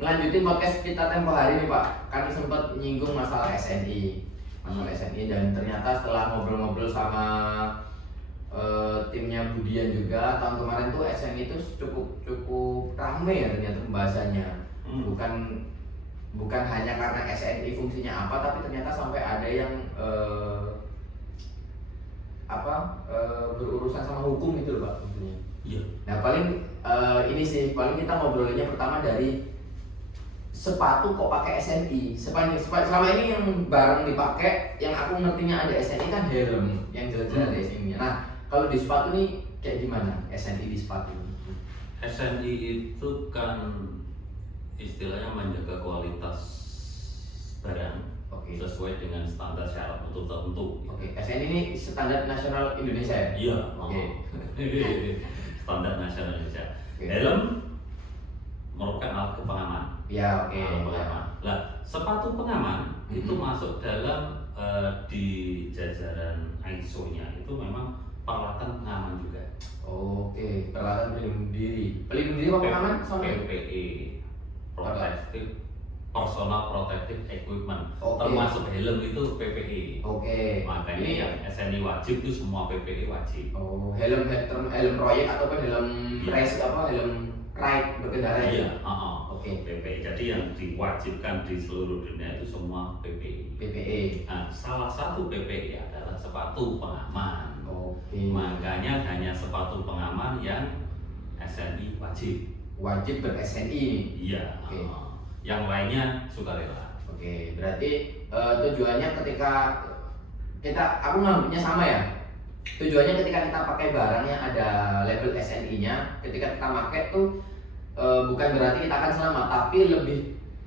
ngelanjutin podcast kita tempo hari nih Pak, kan sempat nyinggung masalah SNI, dan ternyata setelah ngobrol-ngobrol sama timnya Budian juga tahun kemarin tuh SNI itu cukup rame ya ternyata pembahasannya. Bukan hanya karena SNI fungsinya apa, tapi ternyata sampai ada yang berurusan sama hukum itu loh Pak tentunya. Iya. Nah paling ini sih paling kita ngobrolnya pertama dari sepatu kok pakai SNI. Selama ini yang barang dipakai, yang aku ngertinya ada SNI kan helm, yang jelas-jelas ada SNI. Nah kalau di sepatu nih kayak gimana SNI di sepatu? SNI itu kan istilahnya menjaga kualitas barang. Oke. Sesuai dengan standar syarat mutu tertentu. Oke. SNI ini standar nasional Indonesia ya? Iya. Oke. Standar nasional Indonesia. Oke. Helm merupakan alat pengaman. Ya, oke. Alat pengaman. Lah, sepatu pengaman itu masuk dalam di jajaran ISO-nya itu memang peralatan pengaman juga. Oke, peralatan pelindung diri. Pelindung diri apa pengaman? PPE, personal protective equipment. Oke. Termasuk helm itu PPE. Oke. Makanya Ini yang SNI wajib itu semua PPE wajib. Oh, helm proyek ataupun helm race helm ride berkendara ya? Iya, Oke. PPE. Jadi yang diwajibkan di seluruh dunia itu semua PPE. PPE. Nah, salah satu PPE adalah sepatu pengaman. Oke. Makanya hanya sepatu pengaman yang SNI wajib. Wajib ber-SNI nih. Iya. Oke. Yang lainnya sukarela. Oke, berarti tujuannya ketika aku nganggapnya sama ya. Tujuannya ketika kita pakai barang yang ada label SNI-nya, ketika kita pakai tuh bukan berarti kita akan selamat, tapi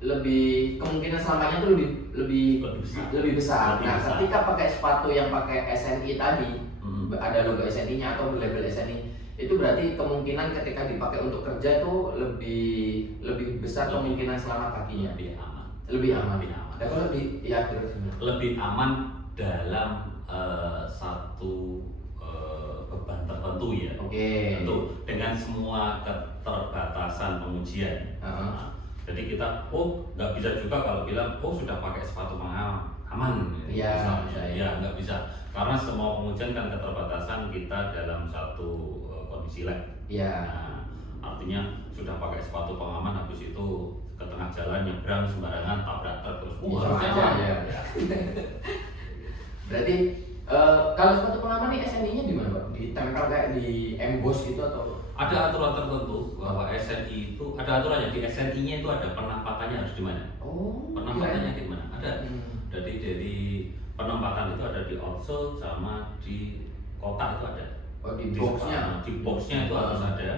lebih kemungkinan selamatnya tuh lebih besar. Nah, ketika pakai sepatu yang pakai SNI tadi, ada logo SNI-nya atau label SNI, itu berarti kemungkinan ketika dipakai untuk kerja itu lebih besar kemungkinan selamat kakinya. Lebih aman. Dan kalau lebih aman dalam satu beban tertentu ya. Oke. Tentu dengan semua keterbatasan pengujian. Jadi kita nggak bisa juga kalau bilang sudah pakai sepatu pengaman aman. Iya. Ya nggak bisa karena semua pengujian kan keterbatasan kita dalam satu kondisi lab. Iya. Nah, artinya sudah pakai sepatu pengaman habis itu ke tengah jalan nyebrang sembarangan tabrak truk terus harusnya ya. Berarti kalau sepatu pengaman nih SNI-nya di mana Pak? Ditempel kayak di emboss gitu atau? Ada aturan tertentu bahwa SNI itu ada aturannya, di SNI-nya itu ada penempatannya harus di mana? Penempatannya di mana? Ada. Jadi dari penempatan itu ada di outsole sama di kotak itu ada. Di boxnya? Di boxnya itu harus ada,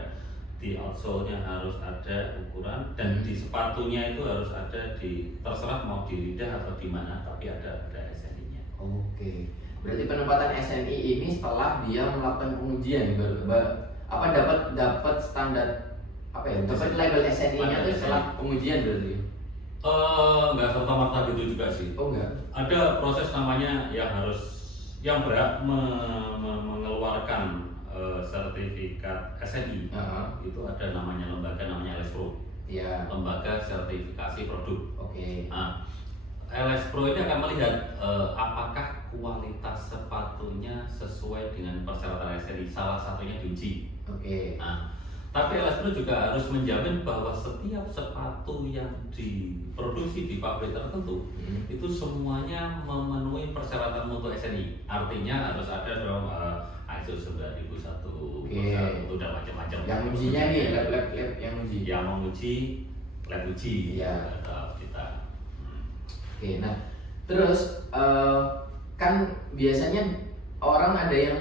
di outsole-nya harus ada ukuran, dan di sepatunya itu harus ada terserah mau di lidah atau di mana, tapi ada SNI-nya. Oke. Berarti penempatan SNI ini setelah dia melakukan pengujian, dapat standar dapat label SNI-nya itu setelah pengujian berarti? Enggak serta-merta gitu juga sih. Oh enggak. Ada proses namanya yang berhak mengeluarkan sertifikat SNI. Itu ada lembaga namanya LSPro. Iya. Lembaga sertifikasi produk. Oke. Nah, LSPro ini akan melihat apakah kualitas sepatunya sesuai dengan persyaratan SNI. Salah satunya diuji. Oke. Nah, tapi LSPro juga harus menjamin bahwa setiap sepatu yang diproduksi di pabrik tertentu itu semuanya memenuhi persyaratan mutu SNI. Artinya harus ada dong ISO 9001, itu udah macam-macam. Yang ujinya nih lab yang uji. Yang menguji lab uji. Iya. Kita. Oke, nah terus kan biasanya orang ada yang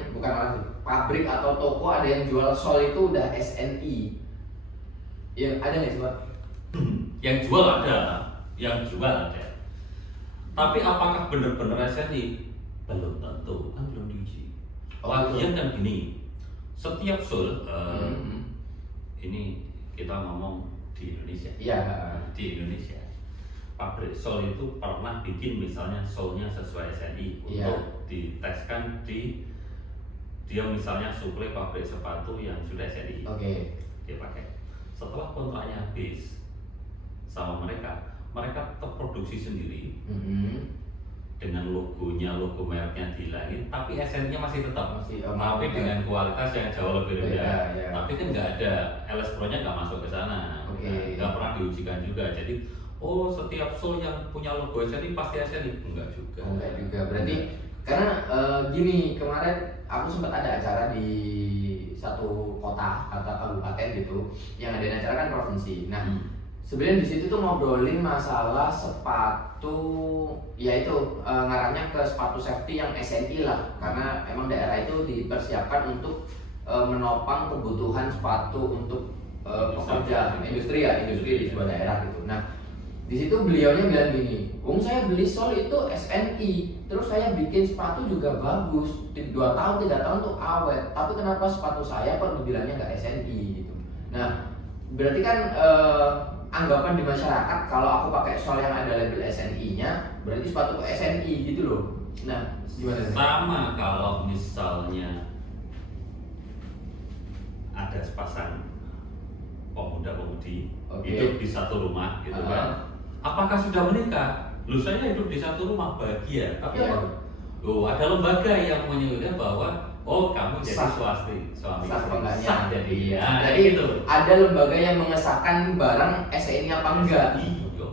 pabrik atau toko ada yang jual sol itu udah SNI. Ya ada nggak sih Pak? Yang jual ada. Tapi apakah benar-benar SNI? Belum tentu, kan belum diuji. Lagian kan gini, setiap sol ini kita ngomong di Indonesia. Iya. Di Indonesia, pabrik sol itu pernah bikin misalnya solnya sesuai SNI untuk diteskan dia misalnya suplai pabrik sepatu yang sudah SNI. Oke. Dia pakai. Setelah kontraknya habis, sama mereka tetap produksi sendiri Mhm. dengan logonya, logo mereknya dihilangin, tapi SNI-nya masih tetap, tapi dengan kualitas yang jauh lebih rendah. Beda, ya. Tapi kan nggak ada LS Pro-nya nggak masuk ke sana, Oke. nggak pernah diujikan juga. Jadi setiap show yang punya logo SNI pasti SNI, enggak juga. Enggak juga. Berarti karena gini, kemarin aku sempat ada acara di satu kota atau kabupaten gitu, yang ada acara kan provinsi. Nah, sebenarnya di situ tuh ngobrolin masalah sepatu, yaitu ngarahnya ke sepatu safety yang SNI lah, karena emang daerah itu dipersiapkan untuk menopang kebutuhan sepatu untuk pekerja industri di sebuah daerah gitu. Nah, di situ beliaunya bilang gini, saya beli sol itu SNI, terus saya bikin sepatu juga bagus, 2 tahun 3 tahun tuh awet, tapi kenapa sepatu saya kok dibilangnya nggak SNI gitu. Nah, berarti kan anggapan di masyarakat kalau aku pakai sol yang ada label SNI-nya berarti sepatu SNI gitu loh. Nah, gimana? Sama kalau misalnya ada sepasang pemuda-pemudi hidup di satu rumah gitu kan. Apakah sudah menikah? Lu saya hidup di satu rumah bahagia, tapi ada lembaga yang menyebutkan bahwa kamu jadi suami sah jadi jadi gitu. Ada lembaga yang mengesahkan barang SNI apa enggak? Iya,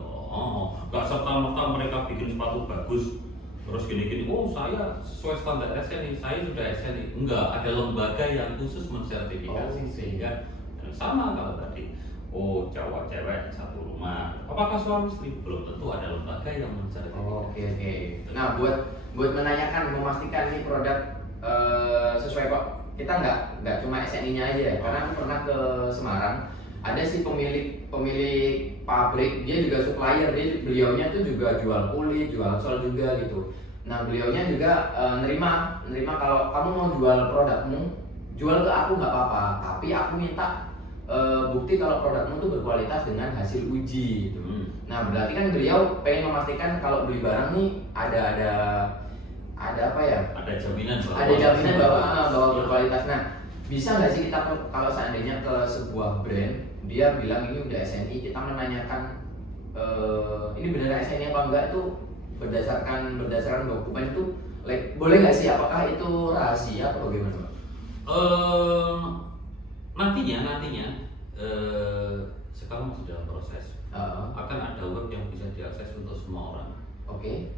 nggak serta-merta mereka bikin sepatu bagus terus gini-gini, saya sesuai standar SNI, saya sudah SNI. Enggak, ada lembaga yang khusus mensertifikasi sehingga sama kalau tadi. Cowok cewek satu rumah. Apakah suami istri? Belum tentu, ada lembaga yang mensertifikasi. Oke. Nah, buat menanyakan, memastikan nih produk sesuai kok. Kita nggak cuma SNI-nya aja ya. Karena aku pernah ke Semarang, ada si pemilik pabrik, dia juga supplier, beliaunya tuh juga jual kulit, jual sol juga gitu. Nah, beliaunya juga nerima kalau kamu mau jual produkmu, jual ke aku nggak apa-apa, tapi aku minta bukti kalau produkmu tuh berkualitas dengan hasil uji gitu. Nah, berarti kan beliau pengen memastikan kalau beli barang nih ada apa ya? Ada jaminan bahwa berkualitas. Nah, bisa nggak sih kita kalau seandainya ke sebuah brand, dia bilang ini udah SNI, kita menanyakan ini benar SNI apa enggak tuh berdasarkan dokumen itu, boleh nggak sih? Apakah itu rahasia atau bagaimana? Nantinya sekarang masih dalam proses. Akan ada web yang bisa diakses untuk semua orang. Oke.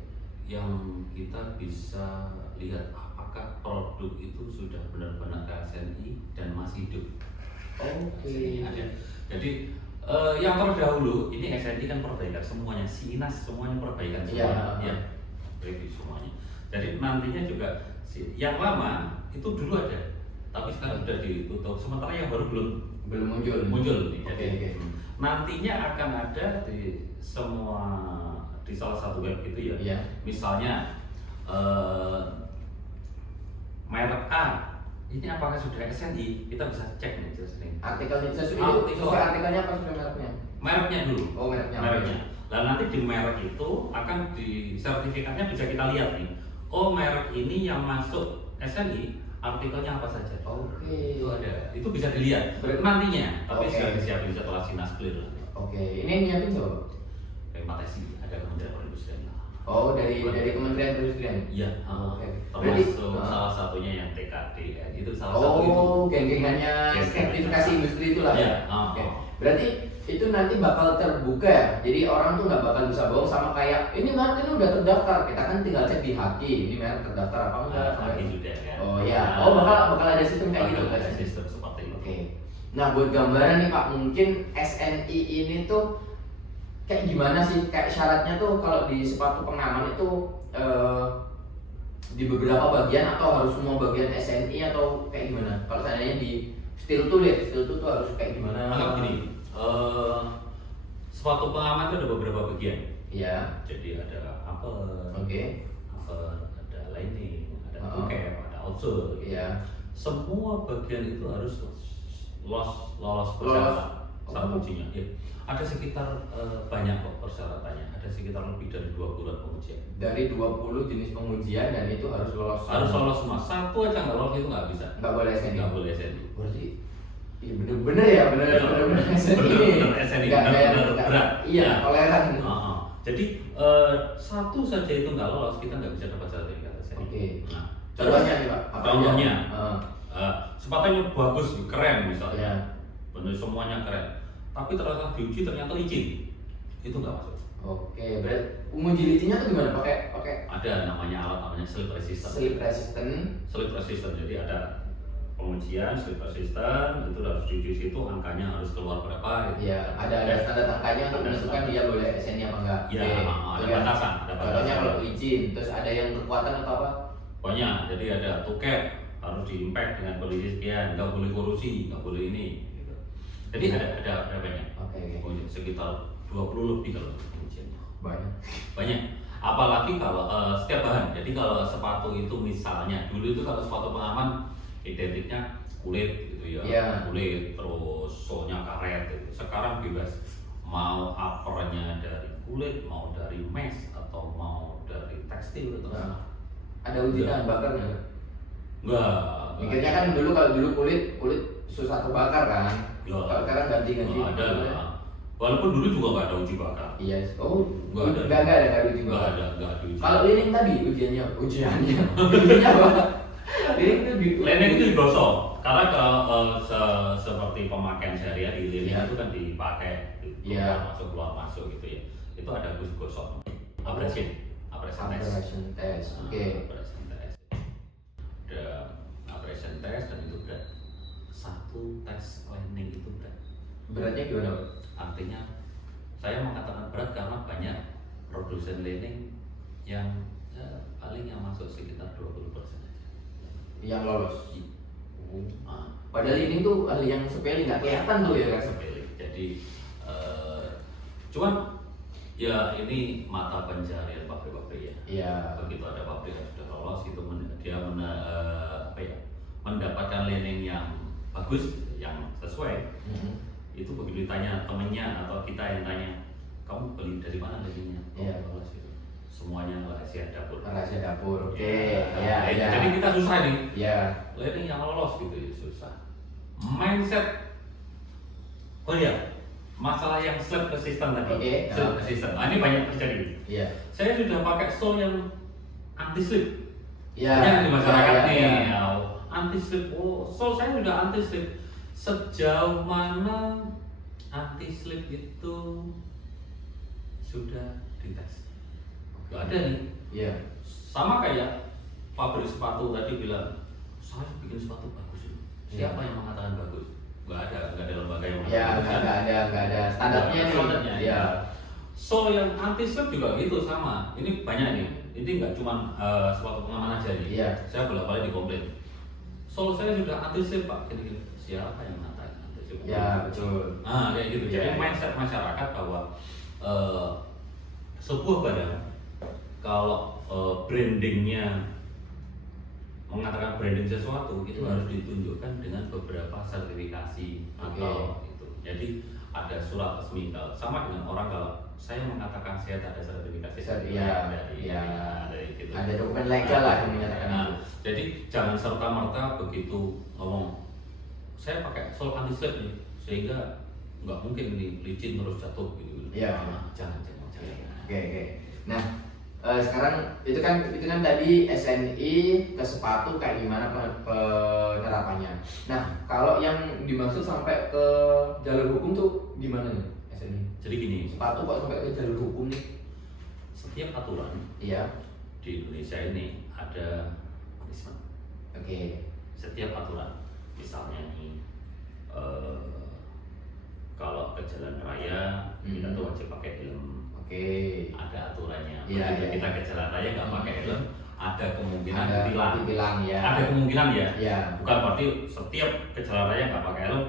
Yang kita bisa lihat apakah produk itu sudah benar-benar SNI dan masih hidup. Oke. Jadi yang terdahulu ini SNI kan perbaikan semuanya, SINAS semuanya perbaikan semua, review semuanya. Jadi nantinya juga yang lama itu dulu ada, tapi sekarang sudah ditutup. Sementara yang baru belum muncul nih. Jadi nantinya akan ada di salah satu web gitu ya. Misalnya merek A ini apakah sudah SNI, kita bisa cek nih artikelnya apa sudah mereknya? Mereknya dulu. Mereknya. Lalu nanti di merek itu akan di sertifikatnya bisa kita lihat nih. Merek ini yang masuk SNI, artikelnya apa saja. Oke. Itu ada. Itu bisa dilihat nantinya, tapi sudah disiapin setelah SINAS clear. Oke. Ini nyiapin siapa? Terima kasih, ada Kementerian Perindustrian. Dari Kementerian Perindustrian. Iya. Termasuk salah satunya yang TKD, itu salah satu itu. Geng-gengannya sertifikasi industri itulah. Iya. Oke. Berarti itu nanti bakal terbuka ya. Jadi orang tuh nggak bakal bisa bohong sama kayak ini merek ini udah terdaftar. Kita kan tinggal cek di Haki, ini merek terdaftar apa enggak. Haki sudah kan. Bakal ada sistem kayak gitu. Ada sistem seperti itu. Oke. Nah, buat gambaran nih Pak, mungkin SNI ini tuh kayak gimana sih? Kayak syaratnya tuh kalau di sepatu pengaman itu di beberapa bagian atau harus semua bagian SNI atau kayak gimana? Kalau seandainya di steel toe tuh harus kayak gimana? Anggap gini, sepatu pengaman itu ada beberapa bagian. Iya. Jadi ada upper, ada lining, ada toe-cap, ada outsole. Iya. Semua bagian itu harus lolos persyaratan ujinya. Ya. Ada sekitar banyak kok persyaratannya. Ada sekitar lebih dari 20 pengujian. Dari 20 jenis pengujian dan itu harus lolos. Harus lolos semua. Satu aja nggak lolos itu nggak bisa. Nggak boleh SNI. Nggak boleh SNI. Berarti bener-bener SNI. Bener SNI. Bener berat. Iya, toleran. Jadi satu saja itu nggak lolos, kita nggak bisa dapat sertifikat SNI. Oke. Nah, Contohnya nih Pak. Apa contohnya, aja? sepatunya bagus, keren misalnya, Iya. benar semuanya keren. Tapi ternyata diuji ternyata licin, itu nggak masuk. Oke, berarti menguji licinnya tuh gimana? Pakai Ada namanya alat namanya slip resistant. slip resistant. Slip resistant, jadi ada pengujian slip resistant, itu harus diuji situ angkanya harus keluar berapa. Gitu. Iya, ada standar angkanya untuk Ada menentukan standar. dia boleh SNI apa enggak. Iya, Oke. ada Itu kan. batasan, ada Contohnya batasan. kalau licin, terus ada yang kekuatan atau apa? Banyak, jadi ada tuket harus di-impact dengan kondisi sekian, nggak boleh korosi, nggak boleh ini. Gitu. Jadi ada banyak. Oke. Pengujian sekitar 20 lebih kalau pengujiannya. Banyak. Apalagi kalau setiap bahan. Jadi kalau sepatu itu misalnya dulu itu kalau sepatu pengaman identiknya kulit gitu ya, Iya. kulit terus solnya karet gitu. Sekarang bebas mau uppernya dari kulit, mau dari mesh atau mau dari tekstil atau Nah, ada uji tahan bakar nggak? enggak. Mikirnya kan dulu kalau dulu kulit susah terbakar kan. Ya. Kalau sekarang ganti. Nggak ada. Walaupun dulu juga nggak ada uji bakar. Iya. Oh, Nggak ada. nggak ada uji Nggak bakar. ada uji. Kalau lining tadi ujiannya ujiannya apa? Lining itu Lining itu digosok karena seperti pemakaian sehari-hari lining Iya. itu kan dipakai Iya. keluar masuk gitu ya. Itu ada gosok abrasion test. Abrasion test. Oke. Abrasion test. Ada abrasion test dan itu berat. Satu tes lining itu berat. Beratnya gimana, Pak? Artinya saya mengatakan berat karena banyak produsen lining yang paling yang masuk sekitar 20% aja. Yang lolos. Ah. Padahal ini tuh hal yang sepele nggak kelihatan tuh ya kan. Sepele. Jadi cuman ya ini mata pencarian pabrik-pabrik ya. Iya. Begitu ada pabrik yang sudah lolos itu dia mendapatkan lining yang bagus, yang sesuai. Itu begitu ditanya temennya atau kita yang tanya, kamu beli dari mana liningnya? Iya. Lolos itu. Semuanya rahasia dapur. Rahasia dapur. Oke. Ya, Iya. jadi kita susah nih. Iya. Lining yang lolos gitu ya susah. Mindset. Oh iya, masalah yang slip resistant tadi. Oke. Slip resistant. Nah, ini banyak terjadi. Iya. Saya sudah pakai sole yang anti slip. Iya. Banyak di masyarakat Iya, nih. iya. Ya, anti slip. Oh, sole saya sudah anti slip. Sejauh mana anti slip itu sudah dites? Gak ada nih. Iya. Sama kayak pabrik sepatu tadi bilang, saya bikin sepatu bagus ini. Siapa yang mengatakan bagus? Gak ada lembaga yang Ya, mengatakan nggak ada standarnya nih. Standarnya, Iya. So yang anti slip juga gitu sama. Ini banyak nih. Ini nggak cuma sepatu pengaman aja nih. Iya. Saya bolak-balik dikomplain. So saya sudah anti slip Pak. Gini-gini. Siapa yang mengatakan anti slip? Ya, betul. Nah kayak gitu. Jadi Iya. mindset masyarakat bahwa sebuah barang kalau brandingnya mengatakan branding sesuatu itu harus ditunjukkan dengan beberapa sertifikasi atau itu. Jadi ada surat resmi sama dengan orang kalau saya mengatakan saya tak ada sertifikasi Iya, dari iya. dari gitu. Ada dokumen legal lah yang menyatakan Nah, itu. jadi jangan serta merta begitu ngomong saya pakai sol anti slip nih sehingga nggak mungkin ini licin terus jatuh gitu. Iya. Nah, jangan. Oke. Nah, sekarang itu kan tadi SNI ke sepatu kayak gimana penerapannya. Nah, kalau yang dimaksud sampai ke jalur hukum tuh gimana nih SNI? Jadi gini, Sepatu kok sampai ke jalur hukum nih? setiap aturan Iya. di Indonesia ini ada punishment. Oke. Setiap aturan, misalnya nih kalau ke jalan raya kita tuh wajib pakai helm. Oke. Ada aturannya. Iya, Begitu iya. kita ke jalan raya nggak pakai helm, ada kemungkinan Ada ditilang. ditilang ya. Ada kemungkinan ya. Iya. Bukan berarti setiap ke jalan raya nggak pakai helm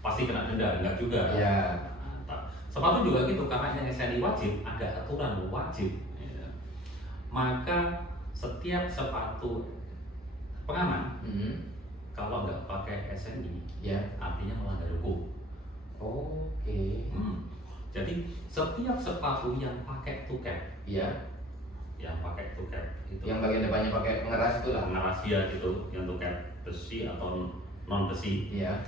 pasti kena denda, enggak juga. Iya. Nah, sepatu juga gitu karena yang SNI wajib, ada aturan wajib. Ya. Maka setiap sepatu pengaman kalau nggak pakai SNI, Ya. artinya melanggar hukum. Oke. Jadi setiap sepatu yang pakai tuket, Iya. yang pakai tuket itu, Yang bagian depannya pakai pengeras itu lah. rahasia gitu, yang tuket besi atau non besi, Iya.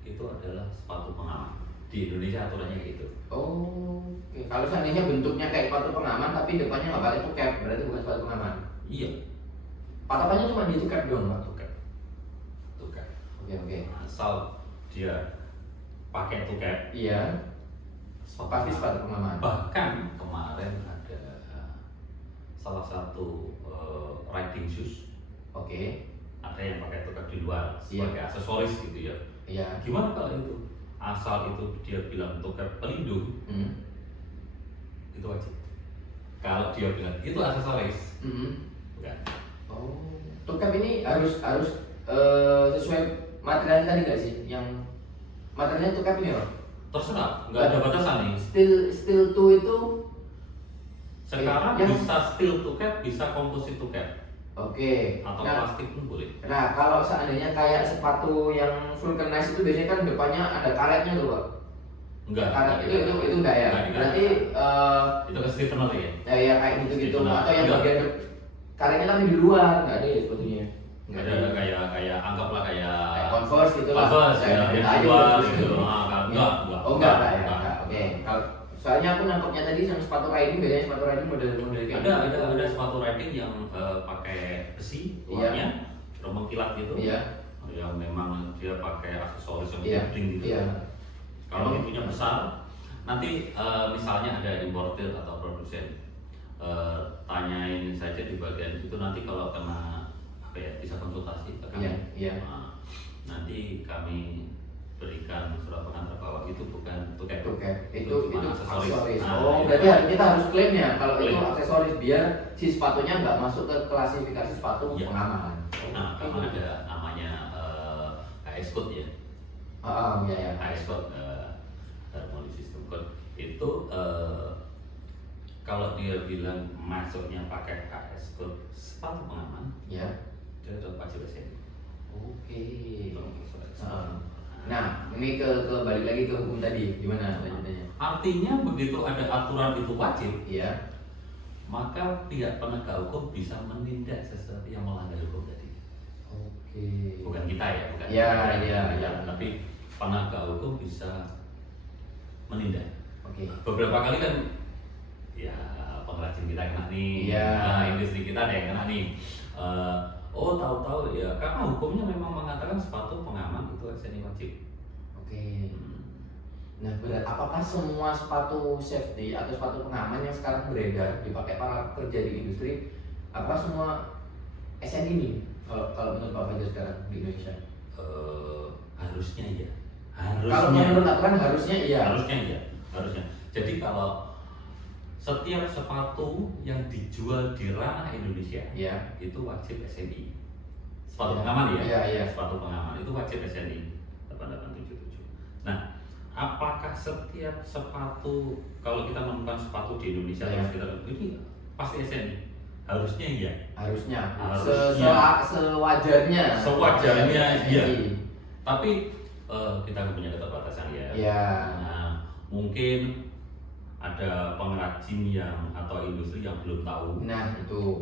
itu adalah sepatu pengaman. Di Indonesia aturannya gitu. Oh, oke. Kalau seandainya bentuknya kayak sepatu pengaman tapi depannya nggak pakai toe cap, berarti bukan sepatu pengaman. Iya, Patokannya cuma di toe cap doang, Pak. tuket. Tuket. Oke. Asal dia pakai tuket. Iya. Pasti sepatu pengaman. Bahkan kemarin ada salah satu riding shoes, Oke. ada yang pakai tuket di luar sebagai aksesoris gitu ya. Iya. Gimana kalau itu? Asal itu dia bilang tuket pelindung, itu wajib. Kalau dia bilang itu aksesoris, bukan. Oh, toe cap ini harus sesuai material tadi nggak sih? Yang materialnya toe cap ini loh. Terserah, nggak ada batasan nih. Steel toe itu Sekarang yang- bisa steel tuket, bisa komposit tuket, oke. atau Nah, plastik pun boleh. nah, kalau seandainya kayak sepatu yang vulcanize itu biasanya kan depannya ada karetnya tuh, Pak. Enggak. Karet itu enggak ya? Enggak, Berarti itu ke stiffener ya. ya kayak gitu-gitu Stiffener. atau yang Enggak. bagian karetnya tapi di luar, enggak ada ya sepatunya. Nggak ada kayak anggaplah kayak Kayak Converse gitu lah. Converse ya, Kayak yang aja di luar gitu. gitu. Enggak. Oh enggak ya. Enggak. Oke. Kalau soalnya aku nangkepnya tadi yang sepatu riding, biasanya sepatu riding model kayak Ada sepatu riding yang pakai besi luarnya, yang mengkilat gitu. Iya. Yang memang dia pakai aksesoris yang Iya. bling gitu. Iya. Kalau itunya besar, nanti misalnya ada importer atau produsen, tanyain saja di bagian itu, nanti kalau kena apa ya, bisa konsultasi ke kami. Iya. Nah, nanti kami berikan surat pengantar bahwa itu bukan tuket. Itu cuma aksesoris. Nah, Oh, itu. berarti kita harus klaim ya kalau itu Klaim. aksesoris biar si sepatunya nggak masuk ke klasifikasi sepatu Iya. pengaman. Nah, karena ada namanya HS code ya. Iya. HS code, Harmony System Code itu kalau dia bilang masuknya pakai HS code sepatu pengaman, Ya. dia tetap wajib SNI. Oke. Itu Heeh. Nah, ini ke balik lagi ke hukum tadi, gimana lanjutannya? Artinya begitu ada aturan itu wajib, Iya. maka pihak penegak hukum bisa menindak sesuatu yang melanggar hukum tadi. Oke. Bukan kita ya, bukan. Ya, kita, ya. Tapi penegak hukum bisa menindak. Oke. Beberapa kali kan, ya pengrajin kita kena nih, Iya. industri kita ada yang kena nih. Tahu-tahu ya, karena hukumnya memang mengatakan sepatu pengaman itu SNI wajib. Oke. Nah, apakah semua sepatu safety atau sepatu pengaman yang sekarang beredar dipakai para pekerja di industri, apakah semua SNI ini? Kalau menurut Pak Fajar sekarang di Indonesia? Harusnya ya. Kalau menurut aturan harusnya iya. Harusnya. Jadi kalau setiap sepatu yang dijual di ranah Indonesia, Iya. itu wajib SNI. Sepatu Iya. pengaman ya? Iya. Sepatu pengaman itu wajib SNI 8877. Nah, apakah setiap sepatu, kalau kita menemukan sepatu di Indonesia Iya. terus kita ini pasti SNI? Harusnya iya. Harusnya. Harusnya. Sewajarnya. Sewajarnya iya. SNI. Tapi kita punya keterbatasan ya. Iya. Nah, mungkin ada pengrajin yang atau industri yang belum tahu, Nah, itu.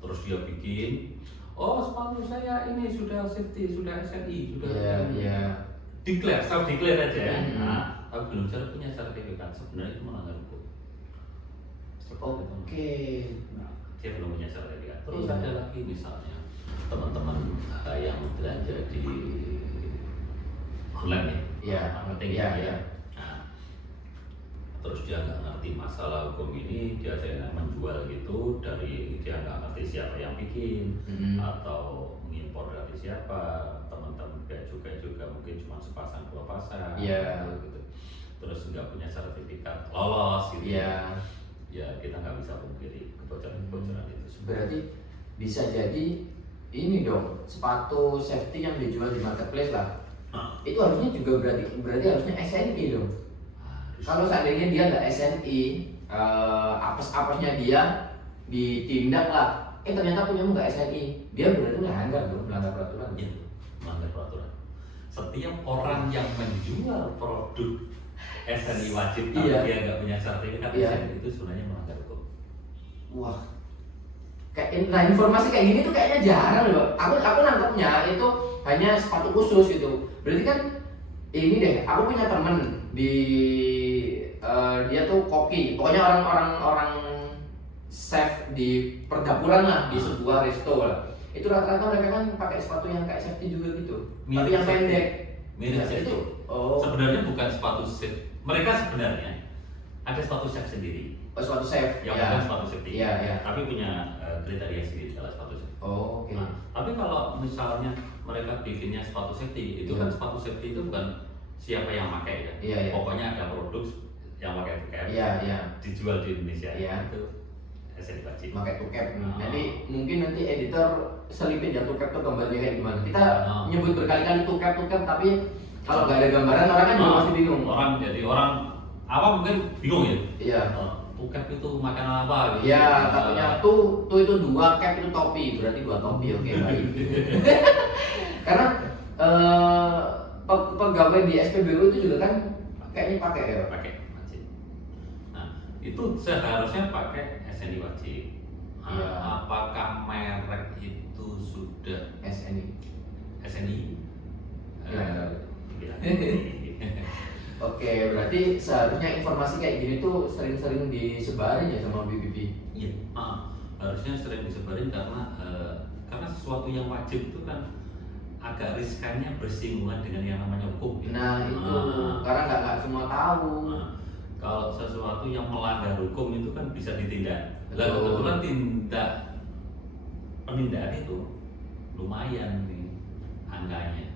terus dia bikin, sepatu saya ini sudah safety, sudah SNI, sudah Iya. self declare aja ya. Hmm. Nah, tapi belum punya sertifikat, sebenarnya itu melanggar hukum. Oke. Nah, dia belum punya sertifikat. Terus Iya. ada lagi misalnya teman-teman yang belanja di online ya, Iya. marketing Iya. ya. Nah, terus dia nggak ngerti masalah hukum ini, dia menjual gitu dari dia nggak ngerti siapa yang bikin atau mengimpor dari siapa, teman-teman bea cukai juga mungkin cuma sepasang dua pasang, Iya. gitu. Terus nggak punya sertifikat lolos gitu. Iya. Ya kita nggak bisa pungkiri kebocoran itu. Berarti bisa jadi ini dong, sepatu safety yang dijual di marketplace lah. Nah, Itu harusnya juga berarti harusnya SNI dong. Kalau seandainya dia nggak SNI, apes-apesnya dia ditindak lah. Ternyata punyamu nggak SNI, dia berarti melanggar dong, melanggar peraturan. ya, melanggar peraturan. Setiap orang yang menjual produk SNI wajib tapi Iya. dia nggak punya sertifikat Iya. SNI itu sebenarnya melanggar hukum. Wah, nah informasi kayak gini tuh kayaknya jarang loh. Aku nangkepnya itu hanya sepatu khusus gitu. Berarti kan ini deh, aku punya temen di dia tuh koki, pokoknya orang chef di perdapuran lah, di sebuah resto lah. Itu rata-rata mereka kan pakai sepatu yang kayak safety juga gitu, tapi yang pendek. Mirip chef itu. itu. Oh. Sebenarnya bukan sepatu chef. Mereka sebenarnya ada sepatu chef sendiri. Oh, sepatu chef. Yang Ya. bukan sepatu safety. Iya, iya. Tapi punya kriteria sendiri kalau sepatu chef. Oh, oke. Nah, tapi kalau misalnya mereka bikinnya sepatu safety, itu kan sepatu safety itu bukan siapa yang pakai ya. Iya, iya. Pokoknya ada produk yang pakai tuket. Iya, iya. Dijual di Indonesia. Iya. Itu SNI wajib. Pakai tuket. Ah. Jadi mungkin nanti editor selipin ya tuket tuh gambarnya kayak gimana. Kita Ah. nyebut berkali-kali tuket, tapi kalau nggak ada gambaran orang kan juga masih bingung. Orang apa mungkin bingung ya. Iya. Tuket itu makanan apa gitu. Iya, takutnya tuh itu 2 cap itu topi, berarti 2 topi, oke baik. Karena pegawai di SPBU itu juga kan kayaknya pakai ya. Pakai wajib. Nah, itu seharusnya pakai SNI wajib. Iya. Apakah merek itu sudah SNI. SNI? Iya. Bilang. Oke, berarti seharusnya informasi kayak gini tuh sering-sering disebarin ya sama BPP. Iya. Harusnya sering disebarin karena sesuatu yang wajib itu kan agak riskannya bersinggungan dengan yang namanya hukum. Ya. Nah itu karena nggak semua tahu. Nah, kalau sesuatu yang melanggar hukum itu kan bisa ditindak. Lah Betul. kebetulan penindakan itu lumayan nih angkanya.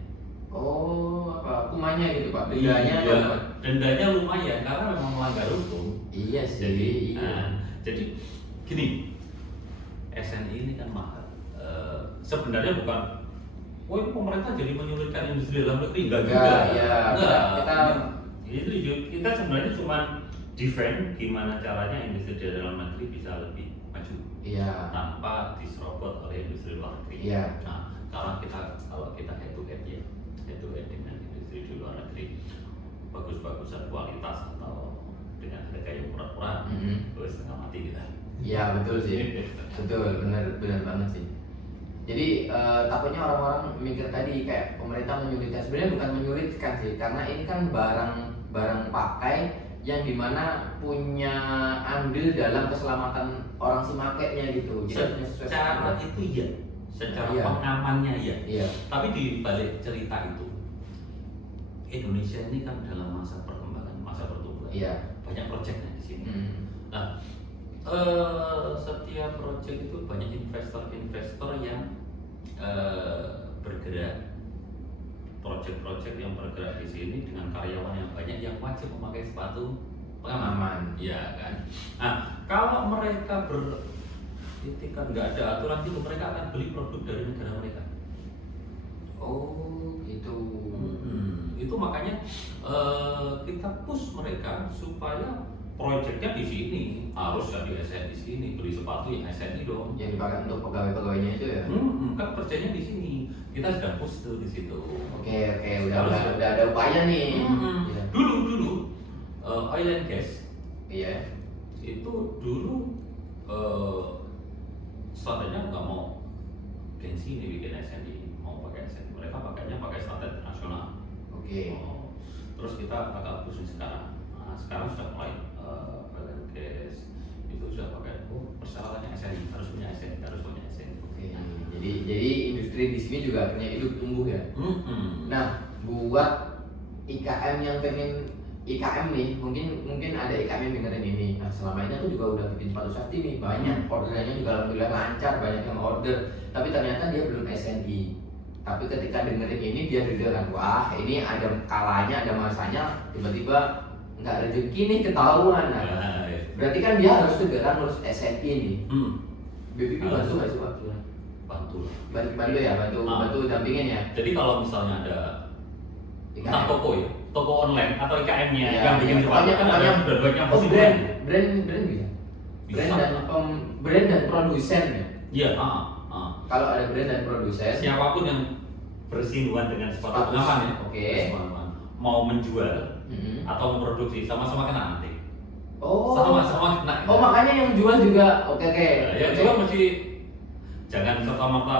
Oh, apa hukumannya gitu Pak? Iya, Dendanya apa? dendanya lumayan karena memang melanggar hukum. Iya sih. Jadi, iya. jadi gini, SNI ini kan mahal. Sebenarnya bukan, oh ini pemerintah jadi menyulitkan industri dalam negeri enggak juga. Iya. Kita sebenarnya cuma defend gimana caranya industri di dalam negeri bisa lebih maju. Iya. Tanpa diserobot oleh industri luar negeri. Iya. Nah, kalau kita head to head ya, head to head dengan industri di luar negeri, bagus-bagusan kualitas atau dengan harga yang murah-murah, terus setengah mati kita. Iya betul sih. Betul, benar banget sih. Jadi takutnya orang-orang mikir tadi kayak pemerintah menyulitkan, sebenarnya bukan menyulitkan sih, karena ini kan barang pakai yang dimana punya andil dalam keselamatan orang si makainya gitu. Jadi harusnya sesuai Secara standar. itu iya, secara Iya. pengamannya iya. Iya. Tapi di balik cerita itu, Indonesia ini kan dalam masa perkembangan, masa pertumbuhan. Iya. Banyak proyeknya di sini. Nah, setiap proyek itu banyak investor-investor yang bergerak, proyek-proyek yang bergerak di sini dengan karyawan yang banyak yang wajib memakai sepatu pengaman. Iya kan. Nah, kalau mereka beritikan nggak ada aturan itu, mereka akan beli produk dari negara mereka. Oh gitu. Itu makanya kita push mereka supaya proyeknya di sini harus jadi SNI di sini, beli sepatu yang SNI dong. Yang dipakai untuk pegawai-pegawainya itu ya. Kan kerjanya di sini, kita sedang push tuh di situ. Oke, udah ada upaya nih. Iya. Dulu oil and gas Iya. itu dulu standarnya nggak mau gengsi ini bikin SNI, mau pakai SNI, mereka pakainya pakai standar internasional. Oke. Terus kita agak khusus sekarang. Nah, sekarang sudah mulai oil and gas itu sudah pakai persyaratannya SNI, harus punya SNI. Oke. Jadi industri di sini juga akhirnya hidup tumbuh ya. Nah, buat IKM yang pengen IKM nih, mungkin ada IKM yang dengerin ini. Nah, selama ini aku juga udah bikin sepatu safety nih, banyak orderannya juga alhamdulillah lancar, banyak yang order. Tapi ternyata dia belum SNI. Tapi ketika dengerin ini dia kan, wah ini ada kalanya, ada masanya, tiba-tiba nggak rezeki nih ketahuan. Nah, berarti kan dia harus segera ngurus SNI nih. BPP bantu nggak sih Pak? Bantu ya, bantu dampingin ya. Jadi kalau misalnya ada IKM. entah toko ya, toko online atau IKM-nya Iya, yang bikin iya. sepatu, Pokoknya dua-duanya oh, pasti brand Bisa. bisa. Brand dan produsen ya. Iya, Kalau ada brand dan produsen, siapapun yang bersinggungan dengan sepatu Sepatu, pengaman ya, oke. pengaman, mau menjual Mhm. atau memproduksi sama-sama kena nanti. Oh, Sama-sama kena. oh makanya yang jual juga, oke. Ya jual mesti jangan serta merta.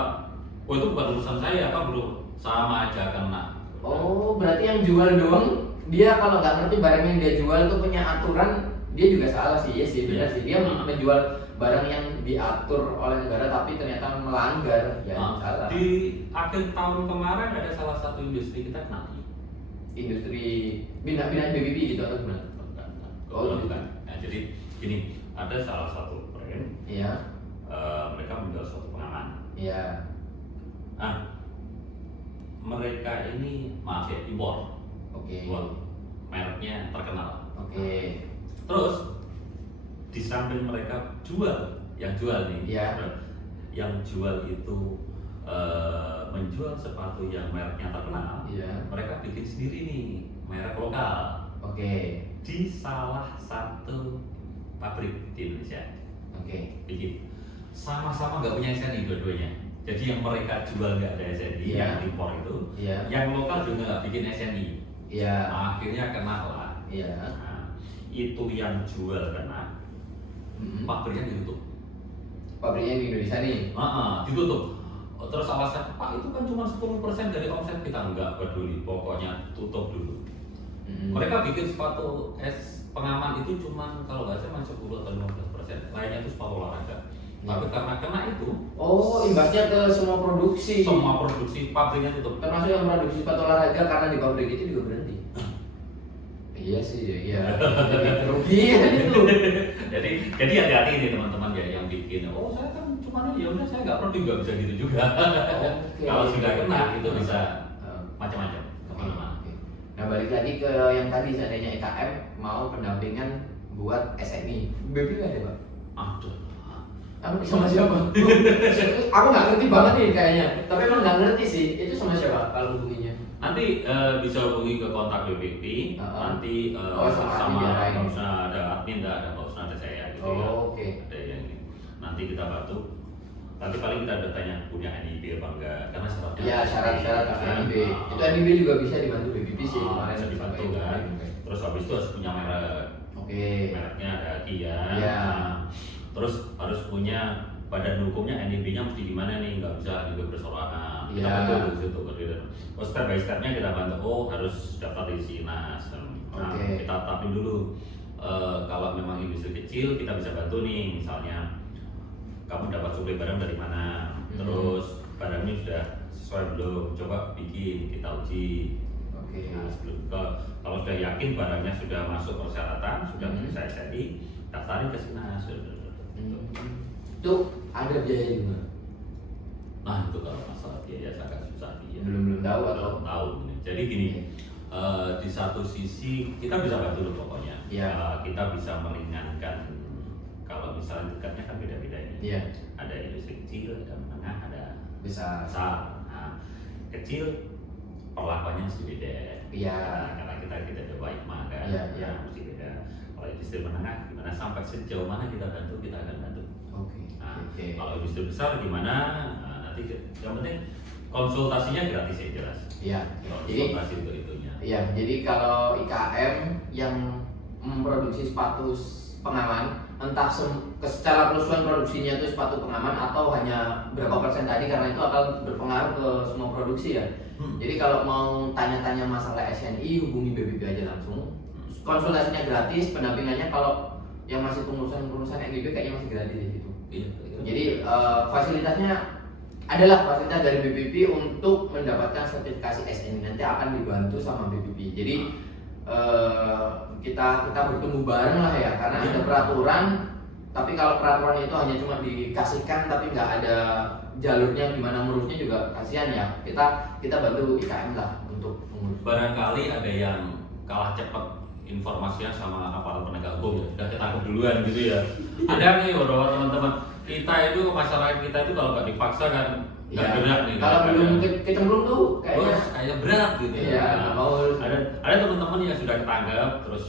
Oh itu bukan urusan saya, apa bro? Sama aja kena. Oh, berarti yang jual doang dia kalau nggak ngerti barang yang dia jual tuh punya aturan, dia juga salah sih. Iya sih, benar sih. Dia menjual barang yang diatur oleh negara tapi ternyata melanggar, ya salah. Di akhir tahun kemarin ada salah satu industri kita kena Industri bina-bina BBB gitu atau gimana? Oh, bukan. Nah, jadi gini, ada salah satu brand, Iya. mereka menjual suatu pengaman. Iya. Nah, mereka ini maaf ya impor. Oke. Mereknya terkenal. Oke. Terus di samping mereka yang jual nih, Iya. yang jual itu menjual sepatu yang mereknya terkenal, Iya. mereka bikin sendiri nih merek lokal Oke. di salah satu pabrik di Indonesia. Oke. Bikin sama-sama nggak punya SNI dua-duanya. Jadi yang mereka jual nggak ada SNI, Iya. yang impor itu, Iya. yang lokal juga nggak bikin SNI. Iya. Nah, akhirnya kena lah. Iya. Nah, itu yang jual kena, pabriknya ditutup. Pabriknya di Indonesia nih. Ditutup. Terus alasan, Pak itu kan cuma 10% dari omset kita, nggak peduli, pokoknya tutup dulu. Mereka bikin sepatu pengaman itu cuma kalau nggak salah 10 atau 15%, lainnya itu sepatu olahraga. Tapi karena kena itu, Oh, imbasnya ke semua produksi. semua produksi pabriknya tutup. Termasuk yang produksi sepatu olahraga karena di pabrik itu juga berhenti. Iya sih, iya. Jadi kerugian itu. jadi hati-hati nih teman-teman ya yang bikin. Oh saya kan cuma ya udah saya nggak perlu juga bisa gitu juga. Oke. Kalau sudah kena itu bisa macam-macam kemana-mana. Oke. Nah balik lagi ke yang tadi seandainya IKM mau pendampingan buat SNI, BB nggak ada Pak? Aduh. Aku sama siapa? Aku nggak ngerti banget nih kayaknya. Tapi emang nggak ngerti sih. Itu sama siapa kalau hubunginya? Nanti bisa hubungi ke kontak BPT. Nanti sama nggak usah ada admin, nggak usah ada saya gitu ya. Oke. Ada yang ini. Nanti kita bantu. Nanti paling kita ada tanya punya NIB apa enggak, karena syaratnya. Iya syarat-syarat NIB. Itu NIB juga bisa dibantu BPT sih kemarin. Bisa dibantu kan. Terus habis itu harus punya merek. Oke. Mereknya ada Kia. Iya. Terus harus punya badan hukumnya NIB-nya mesti gimana nih, nggak bisa juga bersorangan. Kita Iya. bantu di situ berdiri. Terus step by stepnya kita bantu. Oh harus daftar di Sinas. Nah Oke. kita tapin dulu. Kalau memang industri kecil kita bisa bantu nih, misalnya kamu dapat suplai barang dari mana, terus barangnya sudah sesuai belum, coba bikin kita uji. Oke. Nah, kalau sudah yakin barangnya sudah masuk persyaratan, sudah bisa SNI, daftarin ke Sinas. Itu ada biaya juga? Nah itu kalau masalah biaya agak susah nih ya. Belum tahu atau? Belum tahu. Jadi gini, di satu sisi kita bisa bantu loh pokoknya. Iya. Kita bisa meringankan. Kalau misalnya dekatnya kan beda-beda ini. Iya. Ada industri kecil, ada menengah, ada Besar. Nah, kecil perlakuannya mesti beda. Iya. Karena kita ada baik kan. Iya, iya. Mesti beda. Kalau industri menengah gimana, sampai sejauh mana kita bantu, kita akan bantu. Oke. Nah, Oke. kalau industri besar gimana? Nah, nanti yang penting konsultasinya gratis ya jelas. Iya. Jadi Konsultasi untuk itunya. iya, jadi kalau IKM yang memproduksi sepatu pengaman, entah secara keseluruhan produksinya itu sepatu pengaman atau hanya berapa persen tadi, karena itu akan berpengaruh ke semua produksi ya. Jadi kalau mau tanya-tanya masalah SNI hubungi BBB aja langsung. Konsultasinya gratis, pendampingannya kalau yang masih pengurusan NIB kayaknya masih gratis di situ. Iya. Jadi fasilitasnya adalah fasilitas dari BPP untuk mendapatkan sertifikasi SNI, nanti akan dibantu sama BPP. Jadi kita bertumbuh bareng lah ya, karena ada peraturan. Tapi kalau peraturan itu hanya cuma dikasihkan tapi nggak ada jalurnya gimana ngurusnya juga kasihan ya. Kita bantu IKM lah untuk mengurus. Barangkali ada yang kalah cepat informasinya sama aparat penegak hukum ya, udah ketangkep duluan gitu ya. Ada nih beberapa teman-teman kita itu, masyarakat kita itu kalau nggak dipaksa kan nggak berat nih. Kalau belum kecemplung tuh kayak berat gitu. Iya. Nah, ada teman-teman yang sudah ketangkep terus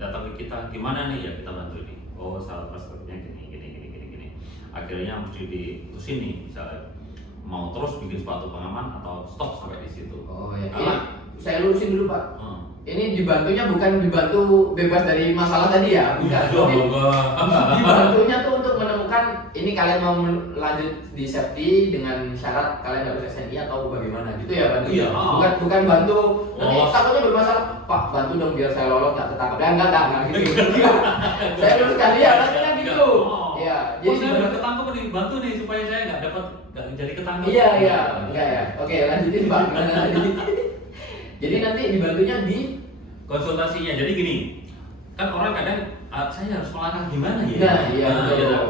datang ke kita, gimana nih ya kita bantu ini. Oh salah prosedurnya gini. Akhirnya mesti diusin nih, misalnya mau terus bikin sepatu pengaman atau stop sampai di situ. Oh ya. Karena saya lurusin dulu Pak. Ini dibantunya bukan dibantu bebas dari masalah tadi ya, bukan. Dibantunya tuh untuk menemukan kan ini kalian mau lanjut di safety dengan syarat kalian harus SNI atau bagaimana gitu ya bantu? Iya. Bukan bantu. Nanti Oh. takutnya bermasalah, Pak bantu dong biar saya lolos nggak ketangkep. Ya enggak gitu. Saya lulus kalian, kan gitu. Oh. Iya. Jadi Jadi saya udah sebenarnya ketangkep nih, bantu nih supaya saya nggak jadi ketangkep. iya, enggak ya. Oke, lanjutin Pak. Gimana tadi? Jadi nanti dibantunya di Konsultasinya, jadi gini, kan orang kadang saya harus melangkah gimana ya? Nah, iya betul. gitu.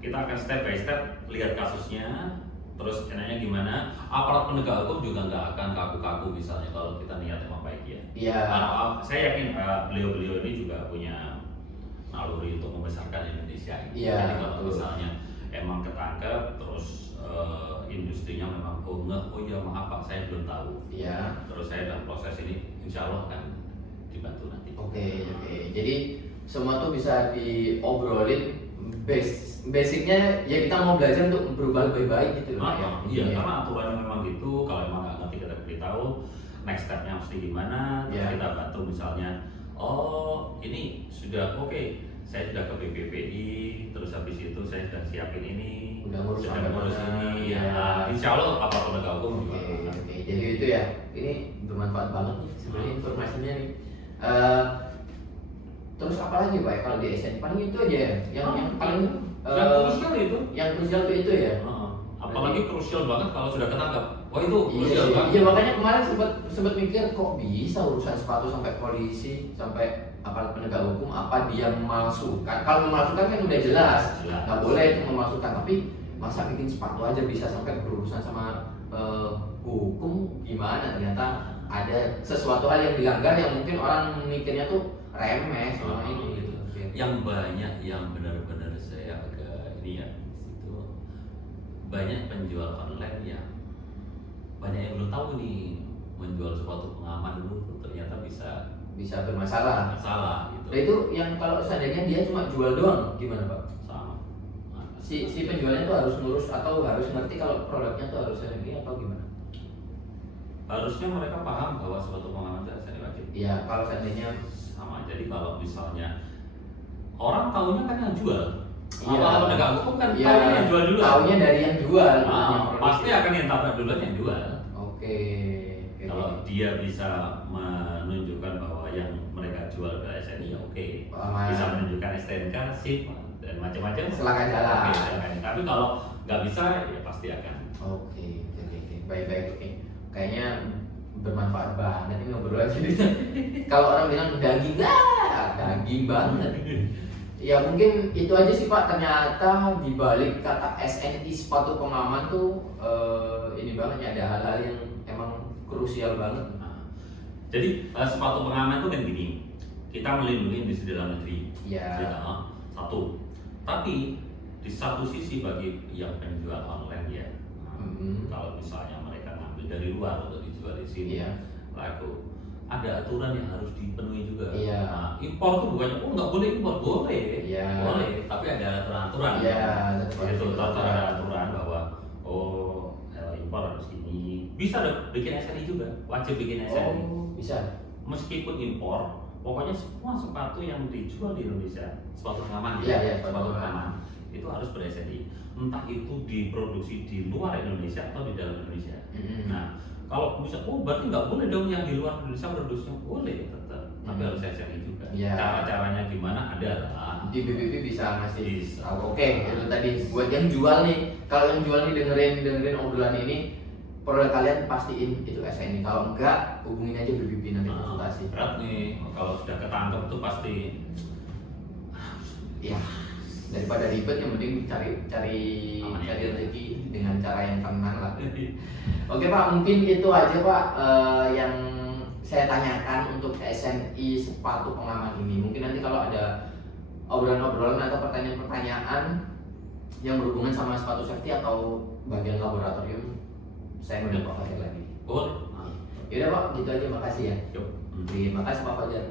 Kita akan step by step lihat kasusnya, terus enaknya gimana. Aparat penegak hukum juga nggak akan kaku-kaku misalnya kalau kita niat emang baik ya. Iya. Saya yakin beliau-beliau ini juga punya naluri untuk membesarkan Indonesia. Iya, Jadi kalau betul. misalnya emang ketangkep, terus industrinya memang oh iya maaf Pak saya belum tahu. Iya. Terus saya dalam proses ini insya Allah akan dibantu nanti. Oke. Jadi semua tuh bisa diobrolin basicnya ya kita mau belajar untuk berubah lebih baik gitu loh. Iya, karena aturannya memang gitu. Kalau emang nggak ngerti kita beritahu, next stepnya mesti gimana. Terus Iya. kita bantu misalnya, oh ini sudah oke, saya sudah ke BPPI, terus habis itu saya sudah siapin ini, Udah ngurus sudah sampai ngurus mana, ini, ya. insya Allah apa penegak hukum juga. Oke. Jadi itu ya. Ini bermanfaat banget nih sebenarnya informasinya nih. Terus apa lagi Pak ya kalau di SN paling itu aja ya. Yang paling Yang krusial itu. yang krusial tuh itu ya. Apalagi krusial banget kalau sudah ketangkap. Wah itu Iya, krusial banget. iya makanya kemarin sempat mikir kok bisa urusan sepatu sampai polisi sampai aparat penegak hukum apa dia memalsukan? Kalau memalsukan kan udah jelas, Jelas. nggak boleh itu memalsukan. Tapi masa bikin sepatu aja bisa sampai berurusan sama hukum gimana? Ternyata ada sesuatu hal yang dilanggar yang mungkin orang mikirnya tuh remeh selama ini gitu. Yang banyak yang benar-benar saya agak ini ya itu banyak penjual online yang banyak yang belum tahu nih menjual sepatu pengaman dulu tuh ternyata bisa bermasalah. salah Nah gitu. itu yang kalau seandainya dia cuma jual doang gimana Pak? Sama. Si penjualnya tuh harus ngurus atau harus ngerti kalau produknya tuh harus ini atau gimana? Harusnya mereka paham bahwa sepatu pengaman itu SNI wajib. Iya, kalau seandainya Sama. Jadi kalau misalnya orang tahunya kan yang jual. Iya. Kalau penegak hukum kan Iya, tahunya yang jual dulu. taunya dari yang jual. Pasti akan yang tabrak duluan yang jual. Oke. Kalau dia bisa menunjukkan bahwa yang mereka jual ke SNI ya oke. Aman. Bisa menunjukkan STNK, SIP dan macam-macam. Silakan jalan. Oke, silakan. Tapi kalau nggak bisa ya pasti akan. Oke. Baik. Oke. Kayaknya bermanfaat banget ini ngobrol aja. Kalau orang bilang daging lah, daging banget. Ya mungkin itu aja sih Pak. Ternyata di balik kata SNI sepatu pengaman tuh ini banget ya, ada hal-hal yang emang krusial banget. Nah, jadi sepatu pengaman itu kan gini, kita melindungi industri dalam negeri. Iya. Ya, satu. Tapi di satu sisi bagi yang penjual online ya, kalau misalnya mereka ngambil dari luar untuk dijual di sini, Iya. laku. Ada aturan yang harus dipenuhi juga. Iya. Nah, impor tuh bukannya nggak boleh impor, boleh, Iya. boleh. Tapi ada aturan-aturan. Iya, Itu ada aturan bahwa impor harus ini. Bisa dong bikin SNI juga, wajib bikin SNI. Oh, bisa. Meskipun impor, pokoknya semua sepatu yang dijual di Indonesia, sepatu pengaman, Iya, sepatu pengaman itu harus ber-SNI. Entah itu diproduksi di luar Indonesia atau di dalam Indonesia. Nah, kalau bisa, berarti nggak boleh dong yang di luar Indonesia produksinya, boleh tetap, tapi harus SNI juga. Iya. Cara-caranya gimana ada lah. Di BBB bisa ngasih Bisa. tahu. Oke, itu tadi buat yang jual nih. Kalau yang jual nih dengerin obrolan ini, produk kalian pastiin itu SNI. Kalau enggak, hubungin aja BBB nanti konsultasi. Berat nih, kalau sudah ketangkep tuh pasti. Ya, daripada ribet yang mending cari Aman ya. rezeki dengan cara yang tenang lah. Oke Pak, mungkin itu aja Pak yang saya tanyakan untuk SNI sepatu pengaman ini. Mungkin nanti kalau ada obrolan-obrolan atau pertanyaan-pertanyaan yang berhubungan sama sepatu safety atau bagian laboratorium, saya ngundang Pak Fajar lagi. Boleh. Yaudah Pak, gitu aja, makasih ya. Yuk. Terima kasih Pak Fajar.